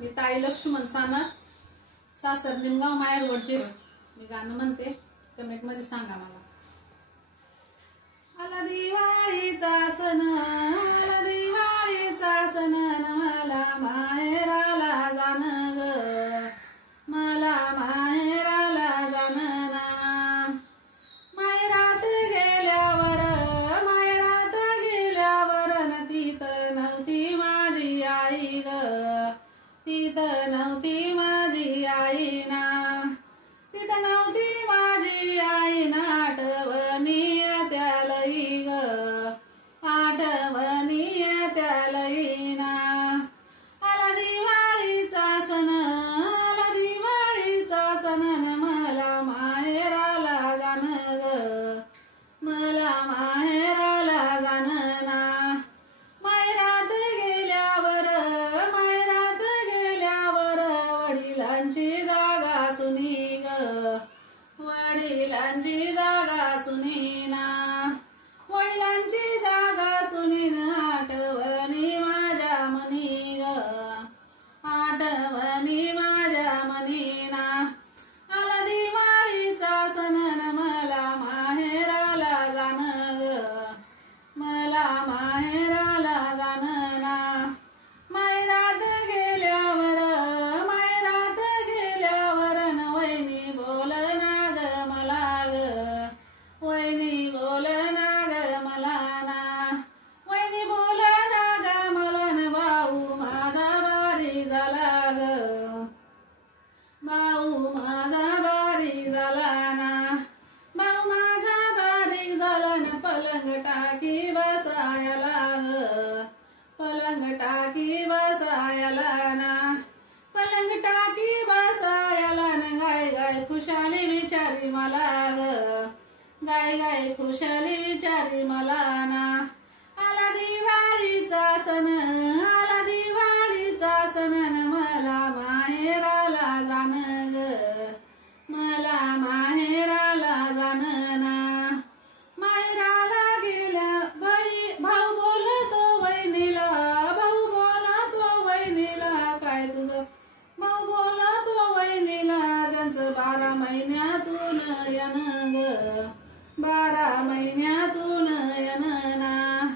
मी ताई लक्ष्मण सानर सासर निमगाव माहेर वडचे मी गाणं म्हणते कमेंटमध्ये सांगा मला. आला दिवाळीचा सण आला दिवाळीचा सण न मला माहेराला जाण ग. मला माहेराला जाण ना. मायरात गेल्यावर मायरात गेल्यावर न तिथं नव्हती माझी आई ग. तिथं नव्हती माझी आई. सुनी ग वडिलांची जागा सुनी ना वडिलांची जागा सुनीन. बसायला ना पलंग टाकी बसायला ना गाय गाय खुशाली विचारी मला ग. गाय गाय खुशाली विचारी मला ना. आला दिवाळीचा सण आला दिवाळीचा सण न मला माहेराला जाण ग. मला माहेर बारा महिन्यातून यन ग. बारा महिन्यातून यन ना.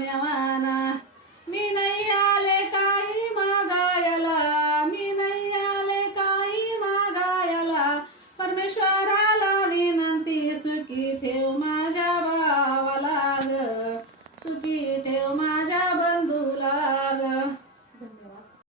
mi amada